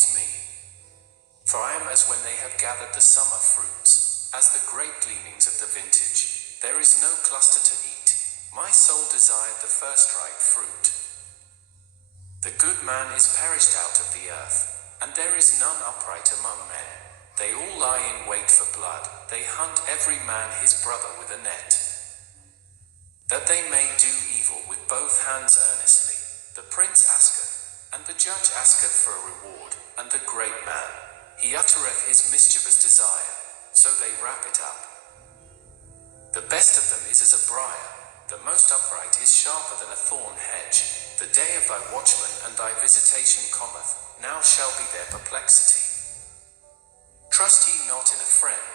is me. For I am as when they have gathered the summer fruits, as the great gleanings of the vintage. There is no cluster to eat. My soul desired the first ripe fruit. The good man is perished out of the earth, and there is none upright among men. They all lie in wait for blood, they hunt every man his brother with a net. That they may do evil with both hands earnestly. The prince asketh, and the judge asketh for a reward, and the great man, he uttereth his mischievous desire, so they wrap it up. The best of them is as a briar, the most upright is sharper than a thorn hedge. The day of thy watchman and thy visitation cometh, now shall be their perplexity. Trust ye not in a friend,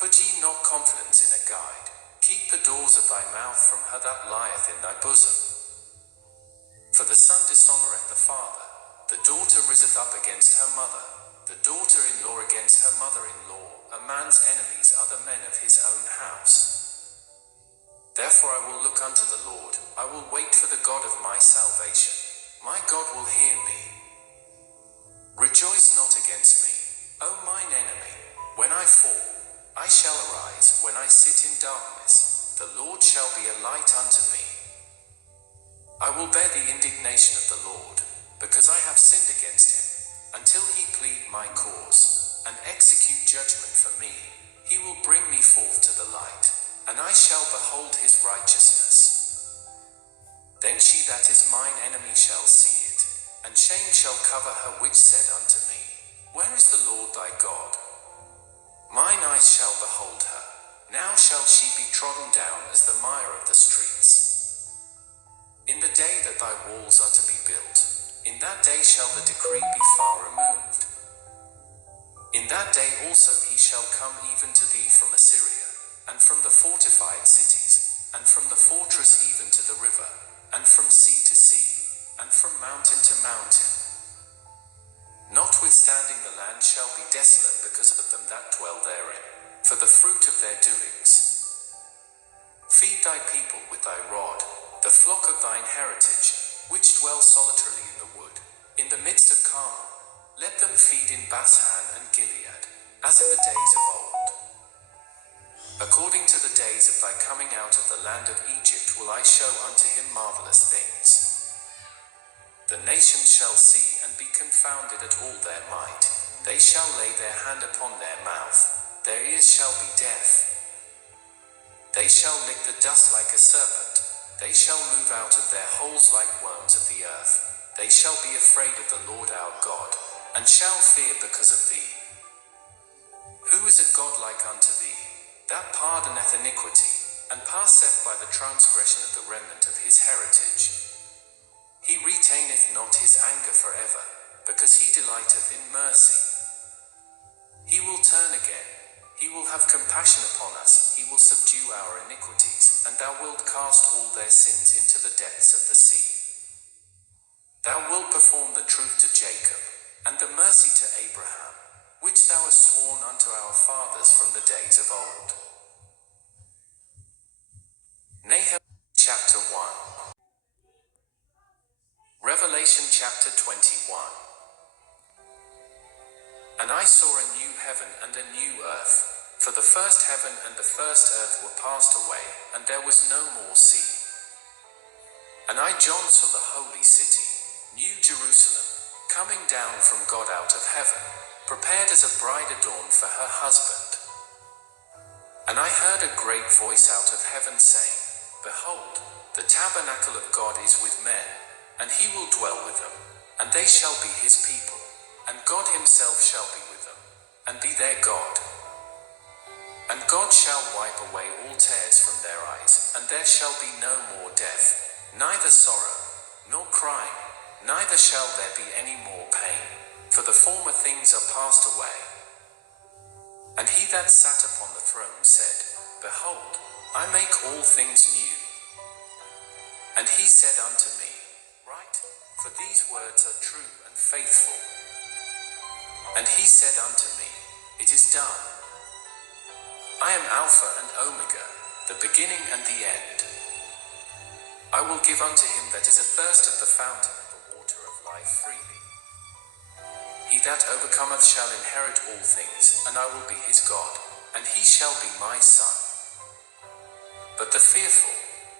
put ye not confidence in a guide. Keep the doors of thy mouth from her that lieth in thy bosom. For the son dishonoureth the father, the daughter riseth up against her mother, the daughter-in-law against her mother-in-law. A man's enemies are the men of his own house. Therefore I will look unto the Lord, I will wait for the God of my salvation. My God will hear me. Rejoice not against me, O mine enemy. When I fall, I shall arise. When I sit in darkness, the Lord shall be a light unto me. I will bear the indignation of the Lord, because I have sinned against him, until he plead my cause, and execute judgment for me. He will bring me forth to the light, and I shall behold his righteousness. Then she that is mine enemy shall see it, and shame shall cover her which said unto me, Where is the Lord thy God? Mine eyes shall behold her. Now shall she be trodden down as the mire of the streets. In the day that thy walls are to be built, in that day shall the decree be far removed. In that day also he shall come even to thee from Assyria, and from the fortified cities, and from the fortress even to the river, and from sea to sea, and from mountain to mountain. Notwithstanding the land shall be desolate because of them that dwell therein, for the fruit of their doings. Feed thy people with thy rod, the flock of thine heritage, which dwell solitarily in the wood, in the midst of Carmel. Let them feed in Bashan and Gilead, as in the days of old. According to the days of thy coming out of the land of Egypt will I show unto him marvelous things. The nations shall see and be confounded at all their might. They shall lay their hand upon their mouth, their ears shall be deaf. They shall lick the dust like a serpent, they shall move out of their holes like worms of the earth. They shall be afraid of the Lord our God, and shall fear because of thee. Who is a God like unto thee, that pardoneth iniquity, and passeth by the transgression of the remnant of his heritage? He retaineth not his anger forever, because he delighteth in mercy. He will turn again, he will have compassion upon us, he will subdue our iniquities, and thou wilt cast all their sins into the depths of the sea. Thou wilt perform the truth to Jacob, and the mercy to Abraham, which thou hast sworn unto our fathers from the days of old. Nahum chapter 1. Revelation chapter 21. And I saw a new heaven and a new earth, for the first heaven and the first earth were passed away, and there was no more sea. And I, John, saw the holy city, New Jerusalem, coming down from God out of heaven, prepared as a bride adorned for her husband. And I heard a great voice out of heaven saying, Behold, the tabernacle of God is with men, and he will dwell with them, and they shall be his people, and God himself shall be with them, and be their God. And God shall wipe away all tears from their eyes, and there shall be no more death, neither sorrow, nor crying, neither shall there be any more pain, for the former things are passed away. And he that sat upon the throne said, Behold, I make all things new. And he said unto me, Write, for these words are true and faithful. And he said unto me, It is done. I am Alpha and Omega, the beginning and the end. I will give unto him that is athirst of the fountain of the water of life freely. He that overcometh shall inherit all things, and I will be his God, and he shall be my son. But the fearful,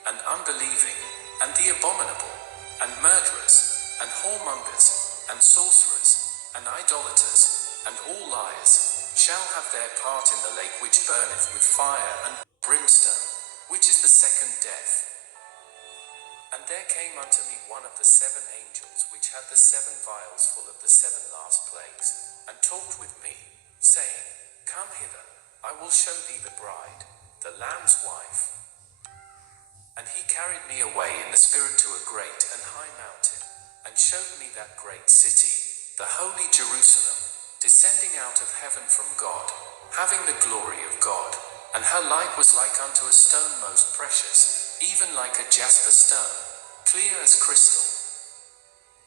and unbelieving, and the abominable, and murderers, and whoremongers, and sorcerers, and idolaters, and all liars, shall have their part in the lake which burneth with fire and brimstone, which is the second death. And there came unto me one of the 7 angels which had the 7 vials full of the 7 last plagues, and talked with me, saying, Come hither, I will show thee the bride, the Lamb's wife. And he carried me away in the spirit to a great and high mountain, and showed me that great city, the holy Jerusalem, descending out of heaven from God, having the glory of God. And her light was like unto a stone most precious, even like a jasper stone, clear as crystal,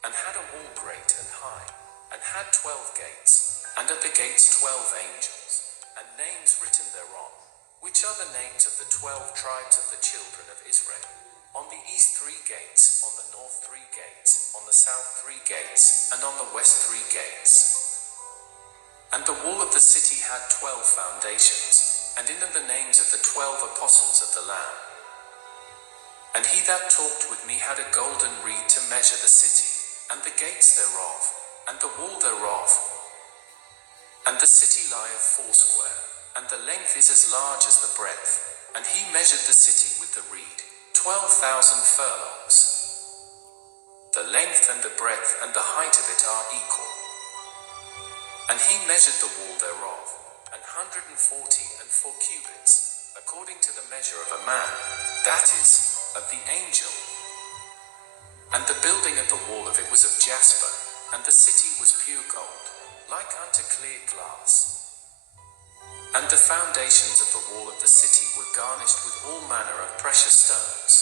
and had a wall great and high, and had 12 gates, and at the gates 12 angels, and names written thereon, which are the names of the 12 tribes of the children of Israel. On the east 3 gates, on the north 3 gates, on the south 3 gates, and on the west 3 gates. And the wall of the city had 12 foundations, and in them the names of the 12 apostles of the Lamb. And he that talked with me had a golden reed to measure the city, and the gates thereof, and the wall thereof. And the city lieth foursquare, and the length is as large as the breadth. And he measured the city with the reed, 12,000 furlongs. The length and the breadth and the height of it are equal. And he measured the wall thereof, 144 cubits, according to the measure of a man, that is, of the angel. And the building of the wall of it was of jasper, and the city was pure gold, like unto clear glass. And the foundations of the wall of the city were garnished with all manner of precious stones.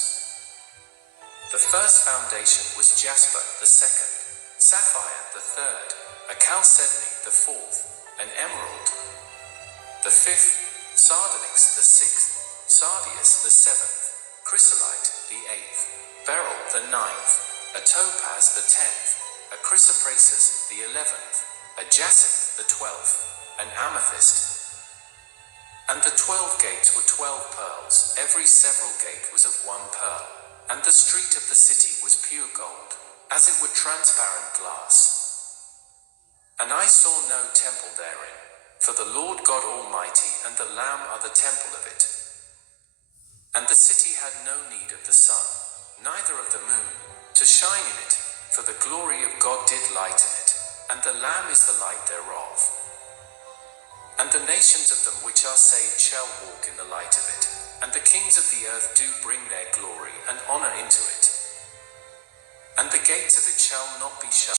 The first foundation was jasper, the second, sapphire, the third, a chalcedony, the fourth, an emerald, the fifth, sardonyx, the sixth, sardius, the seventh, chrysolite, the eighth, beryl, the ninth, a topaz, the 10th, a chrysoprasus, the 11th, a jacinth, the 12th, an amethyst. And the 12 gates were 12 pearls, every several gate was of 1 pearl, and the street of the city was pure gold, as it were transparent glass. And I saw no temple therein, for the Lord God Almighty and the Lamb are the temple of it. And the city had no need of the sun, neither of the moon, to shine in it, for the glory of God did lighten it, and the Lamb is the light thereof. And the nations of them which are saved shall walk in the light of it, and the kings of the earth do bring their glory and honor into it. And the gates of it shall not be shut.